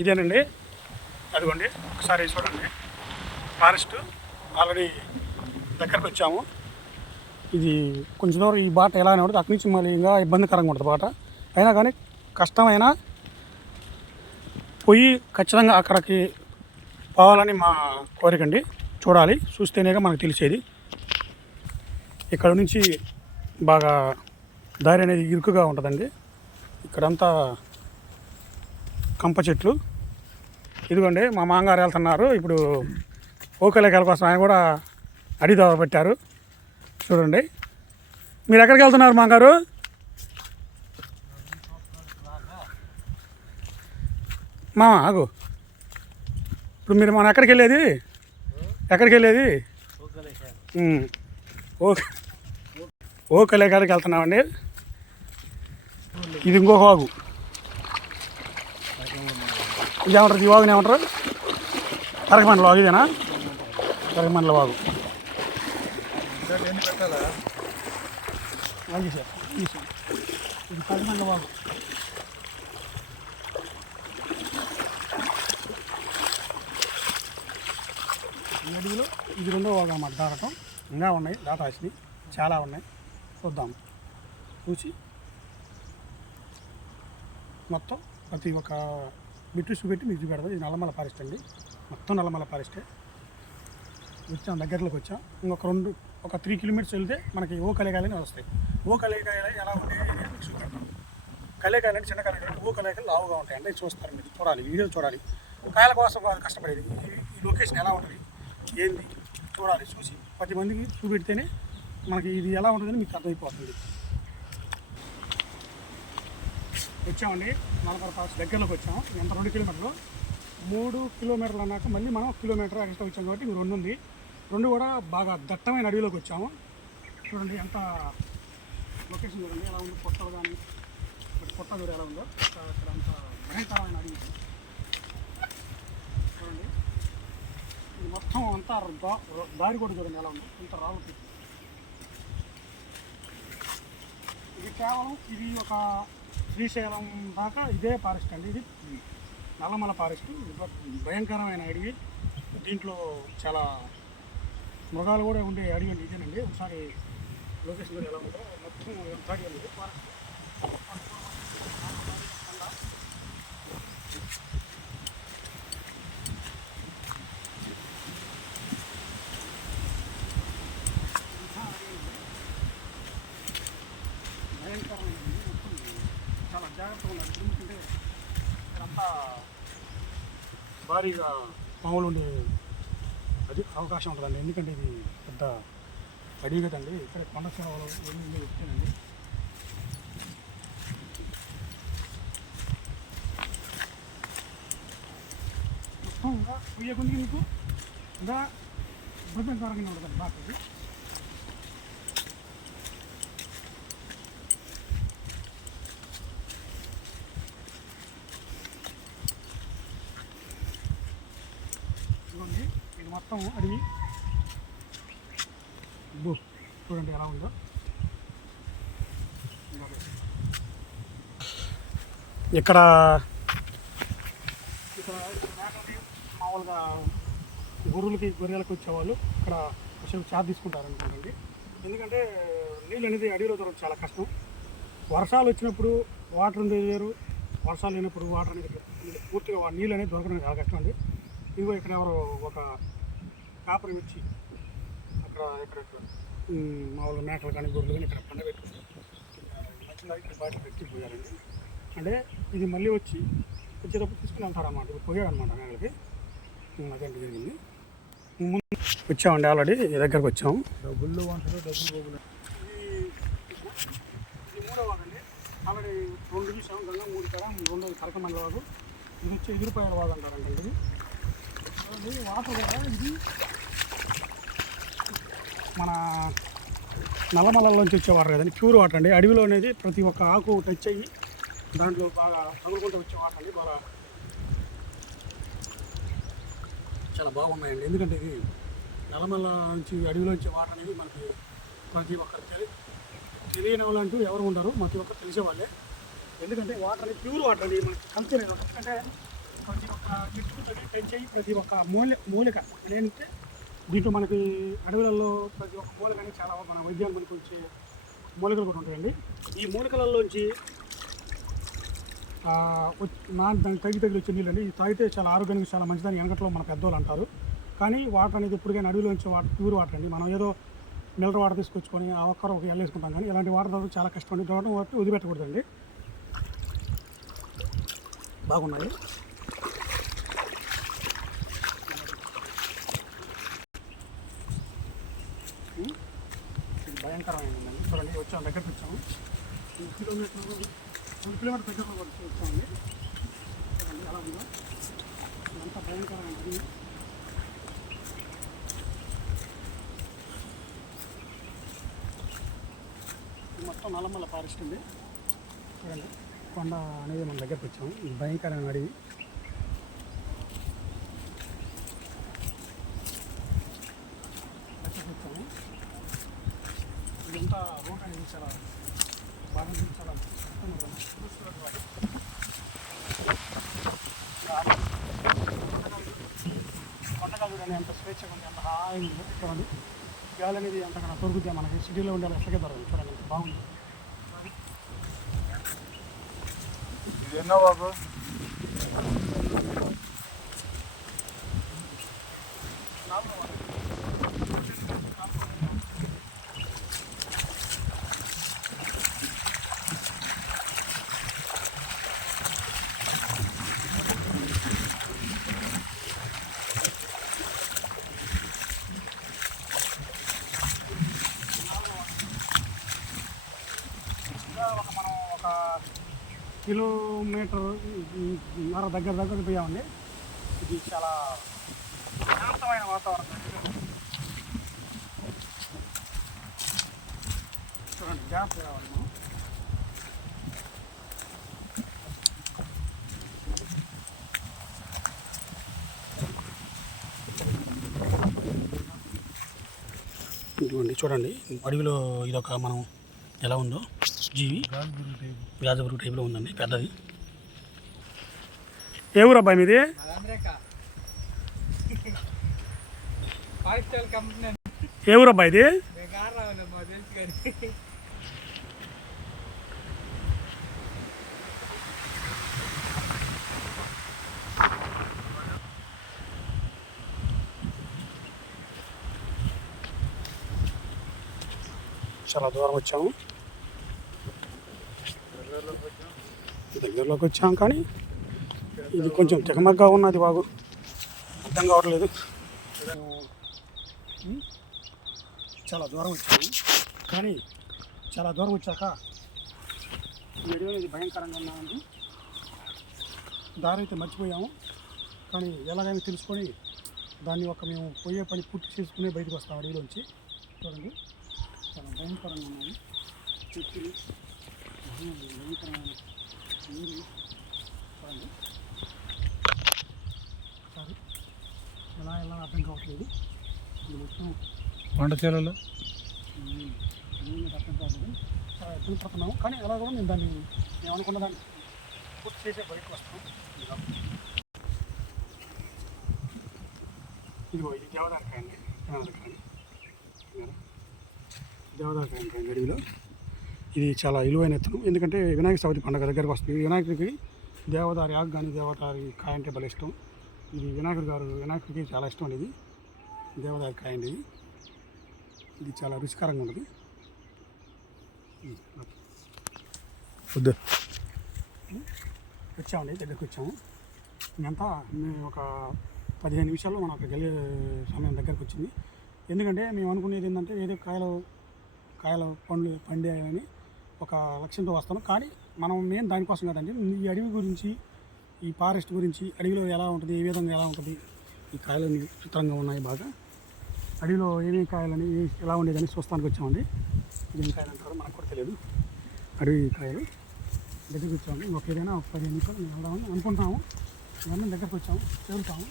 ఇదేనండి, అదిగోండి ఒకసారి చూడండి. ఫారెస్ట్ ఆల్రెడీ దగ్గరకు వచ్చాము. ఇది కొంచెం దూరం ఈ బాట ఎలానే ఉంటుంది, అక్కడి నుంచి మళ్ళీ ఇంకా ఇబ్బందికరంగా ఉంటుంది బాట. అయినా కానీ కష్టమైనా పోయి ఖచ్చితంగా అక్కడికి పోవాలని మా కోరికండి. చూడాలి, చూస్తేనేగా మనకు తెలిసేది. ఇక్కడ నుంచి బాగా దారి అనేది ఇరుకుగా ఉంటుందండి. ఇక్కడంతా కంప చెట్లు. ఇదిగోండి మా మామగారు వెళ్తున్నారు ఇప్పుడు ఓకలేకాల కోసం. ఆయన కూడా అడిదావ పెట్టారు చూడండి. మీరు ఎక్కడికి వెళ్తున్నారు మామగారు? ఆగు, ఇప్పుడు మీరు మనం ఎక్కడికి వెళ్ళేది? ఓకలేకాలకి వెళ్తున్నామండి. ఇది ఇంకొక వాగు. ఇదేమంటారు? ఈ వాగుని ఏమంటారు? కరకమండల వాగు. ఇదేనా కరకమండల వాగు? ఇది కరకమండల వాగు. నదిలో ఇది రెండో వాగు అన్నమాట. దాటం ఇంకా ఉన్నాయి, దాటాల్సినవి చాలా ఉన్నాయి. చూద్దాం, చూసి మొత్తం ప్రతి ఒక్క బిట్టు చూపెట్టి మీకు చూపెడతాం. ఇది నల్లమల ఫారెస్ట్ అండి, మొత్తం నల్లమల ఫారెస్టే. వచ్చాం, దగ్గరలోకి వచ్చాం. ఒక 3 కిలోమీటర్స్ వెళ్తే మనకి ఓకలేకాయలని వస్తాయి. ఓకలేకాయలు ఎలా ఉంటాయి మీకు చూపెడతాం. కలేకాయలు అంటే చిన్న కలేకాయలు, ఓకలేకాయలు లావుగా ఉంటాయి. అంటే చూస్తారు, మీరు చూడాలి, వీడియో చూడాలి. కాయల కోసం కష్టపడేది. ఈ లొకేషన్ ఎలా ఉంటుంది ఏంది చూడాలి. చూసి 10 మందికి చూపెడితేనే మనకి ఇది ఎలా ఉంటుందని మీకు అర్థమైపోతుంది. వచ్చామండి, నల్లమల ఫారెస్ట్ దగ్గరలోకి వచ్చాము. ఎంత 2 కిలోమీటర్లు, 3 కిలోమీటర్లు అన్నాక మళ్ళీ మనం 1 కిలోమీటర్ ఎక్స్ట్రా వచ్చాం కాబట్టి 2 ఉంది. 2 కూడా బాగా దట్టమైన అడవిలోకి వచ్చాము. చూడండి ఎంత లొకేషన్ చూడండి ఎలా ఉందో. పొట్టలు కానీ పొట్ట కూడా ఎలా ఉందో. ఇక్కడ అంత భయంకరమైన అడవి చూడండి. ఇది మొత్తం అంతా దారి కూడా చూడండి ఎలా ఉందో. ఇంత రావుతుంది. ఇది కేవలం ఇది ఒక శ్రీశైలం దాకా ఇదే ఫారెస్ట్ అండి. ఇది నల్లమల ఫారెస్ట్. భయంకరమైన అడవి. దీంట్లో చాలా మృగాలు కూడా ఉండే అడవి అండి. ఇదేనండి. ఒకసారి లొకేషన్ కూడా ఎలా ఉందో మొత్తం ఎంత ఉంది ఫారెస్ట్. భయంకరమైన చాలా జాగ్రత్తగా ఉండాలి. ఎందుకంటే ఇక్కడంతా భారీగా పాములు ఉండే అది అవకాశం ఉంటుందండి. ఎందుకంటే ఇది పెద్ద అడవి కదండి. ఇక్కడ కొండ సేవలు ఏమి వచ్చానండి. మొత్తం ఇంకా పోయే కొద్దిగా మీకు ఇంకా భయంకరంగా ఉంటుందండి బాగా. ఇది ఇది మొత్తం అడవి. చూడండి ఎలా ఉందో. ఇక్కడ మామూలుగా గొర్రెలకు వచ్చేవాళ్ళు ఇక్కడ అసలు చార్జ్ తీసుకుంటారు అనుకుంటుంది. ఎందుకంటే నీళ్ళు అనేది అడవిలో దొరకడం చాలా కష్టం. వర్షాలు వచ్చినప్పుడు వాటర్ అనేది వేరు, వర్షాలు లేనప్పుడు వాటర్ అనేది పూర్తిగా నీళ్ళు అనేది దొరకడం చాలా కష్టం అండి. ఇదిగో ఇక్కడ ఎవరో ఒక కాపరి వచ్చి ఇక్కడ మామూలుగా మేకలు కానీ గొర్రెలు కానీ ఇక్కడ పండ పెట్టుకుని నచ్చిన ఇక్కడ బాటిల్ పెట్టి పోయారండి. అంటే ఇది మళ్ళీ వచ్చేటప్పుడు తీసుకుని వెళ్తారన్నమాట. ఇప్పుడు పోయాడనమాట మేకలకి. అదంటే జరిగింది. ముందు వచ్చామండి, ఆల్రెడీ దగ్గరకు వచ్చాము. డబ్బులు ఇది 3వ వాగు అండి. ఆల్రెడీ 2 చూసాము. గంగా 3 కాడ 2వ కరకమండల వాగు. ఇది వచ్చి ఎదురుపాయల వాగు అంటారండి. ఇది వాటర్ కూడా ఇది మన నల్లమలలోంచి వచ్చే వాటర్ కదండి, ప్యూర్ వాటర్ అండి. అడవిలో అనేది ప్రతి ఒక్క ఆకు టచ్ అయ్యి దాంట్లో బాగా తగులుకుంటూ వచ్చే వాటర్ అండి. బాగా చాలా బాగున్నాయండి. ఎందుకంటే ఇది నల్లమల నుంచి అడవిలో వచ్చే వాటర్ అనేది మనకి ప్రతి ఒక్కరు తెలియని వాళ్ళు అంటూ ఎవరు ఉండరు, ప్రతి ఒక్కరు తెలిసేవాళ్ళే. ఎందుకంటే వాటర్ అనేది ప్యూర్ వాటర్ అండి. మనకి కల్తీ లేదు. ఎందుకంటే ప్రతి ఒక్క చెట్టు పెంచేయి ప్రతి ఒక్క మూలిక ఏంటంటే దీంట్లో మనకి అడవులలో ప్రతి ఒక్క మూలికని చాలా మన వైద్యాన్ని మనకు వచ్చే మూలికలు కూడా ఉంటాయండి. ఈ మూలికలలోంచి దానికి తగిలి వచ్చే నీళ్ళండి. ఇది తాగితే చాలా ఆరోగ్యానికి చాలా మంచిదని వెనకట్లో మన పెద్దవాళ్ళు అంటారు. కానీ వాటర్ అనేది ఎప్పటికైనా అడవిలోంచి వాటర్ ప్యూర్ వాటర్ అండి. మనం ఏదో మినరల్ వాటర్ తీసుకొచ్చుకొని ఆ ఒక్కరు ఒక వెళ్ళేసుకుంటాం, కానీ ఇలాంటి వాటర్ తాగడం చాలా కష్టం అండి. దూరం వాటి వదిలిపెట్టకూడదండి. బాగున్నాయి. ఇది భయంకరమైందండి. చూడండి, వచ్చాము దగ్గరికి వచ్చాము. 1 కిలోమీటర్ దగ్గరలో వచ్చామండి. చూడండి ఎలా ఉందో, అంత భయంకరమైనది. మొత్తం నల్లమల్ల ఫారెస్ట్ ఉంది. చూడండి, కొండ అనేది మన దగ్గరకు వచ్చాము. ఇది భయంకరమైన అడవి. దగ్గరకు వచ్చాము. ఇదంతా రోడ్ అనేది చాలా బాగా చాలా కొండగా చూడండి ఎంత స్వేచ్ఛగా ఉంది, ఎంత హాయిగా ఉంది. చూడండి, గాలి అనేది అంతకన్నా దొరుకుతుంది. మనకి సిటీలో ఉండాలి ఎట్లాగే దొరకదు. చూడండి ఎంత బాగుంది. ఎన్నో బాబు మనం ఒక కిలోమీటర్ దగ్గర పోయామండి. ఇది చాలా శాంతమైన వాతావరణం. చూడండి, జాగ్రత్త రావాలి మనం. ఇదిగోండి చూడండి, అడవిలో ఇదొక మనం ఎలా ఉందో జీవి గాజుపురుగు టైప్లో ఉందండి, పెద్దది. ఏ ఊరు అబ్బాయి మీది? ఏ ఊరు అబ్బాయి ఇది? చాలా దూరం వచ్చాము, దగ్గరలోకి వచ్చాం, కానీ ఇది కొంచెం తెగమగ్గా ఉన్నది. బాగు అర్థం కావట్లేదు. చాలా దూరం వచ్చాము, కానీ చాలా దూరం వచ్చాక ఈ అడవి అనేది భయంకరంగా ఉన్నామండి. దారి అయితే మర్చిపోయాము, కానీ ఎలాగైనా తెలుసుకొని దాన్ని మేము పోయే పని పూర్తి చేసుకుని బయటకు వస్తాం అడవిలోంచి. చూడండి, చాలా భయంకరంగా ఉన్నాయి చెట్లు, భయంకరమైన నీరు. చూడండి, సరే ఎలా అర్థం కావట్లేదు. ఇది మొత్తం పంట చేలలో అర్థం కావట్లేదు. చాలా ఇబ్బంది పడుతున్నాము, కానీ అలా కూడా మేము దాన్ని అనుకున్న దాన్ని పూర్తి చేసే బయటకు వస్తాం. ఇదిగో ఇది దేవదారకాయ అండి. దేవదారకాయ అండి అడవిలో. ఇది చాలా విలువైన ఎత్తును, ఎందుకంటే వినాయక చవితి పండుగ దగ్గరకు వస్తుంది. వినాయకుడికి దేవదారి ఆకు కానీ దేవదారి కాయ అంటే భలే ఇష్టం. ఇది వినాయకుడికి చాలా ఇష్టం అండి. ఇది దేవదారి కాయ అండి. ఇది చాలా రుచికరంగా ఉంటుంది. వచ్చామండి, దగ్గరికి వచ్చాము. మేమంతా ఒక 15 నిమిషాల్లో మనం అక్కడికి వెళ్ళే సమయం దగ్గరకు వచ్చింది. ఎందుకంటే మేము అనుకునేది ఏంటంటే ఏదో కాయలు పండేయాలని ఒక లక్ష్యంతో వస్తాను, కానీ మనం మెయిన్ దానికోసం కదండి. ఈ అడవి గురించి, ఈ ఫారెస్ట్ గురించి, అడవిలో ఎలా ఉంటుంది, ఏ విధంగా ఎలా ఉంటుంది, ఈ కాయలు చిత్రంగా ఉన్నాయి. బాగా అడవిలో ఏమేమి కాయలని ఎలా ఉండేదని చూస్తానికి వచ్చామండి. ఏం కాయలు అంటారో మనకు కూడా తెలియదు. అడవి కాయలు దగ్గరికి వచ్చాము. ఇంకొక ఏదైనా 15 నిమిషాలు మేము వెళ్దామని అనుకుంటాము. ఇవన్నీ దగ్గరికి వచ్చాము, చేరుతాము.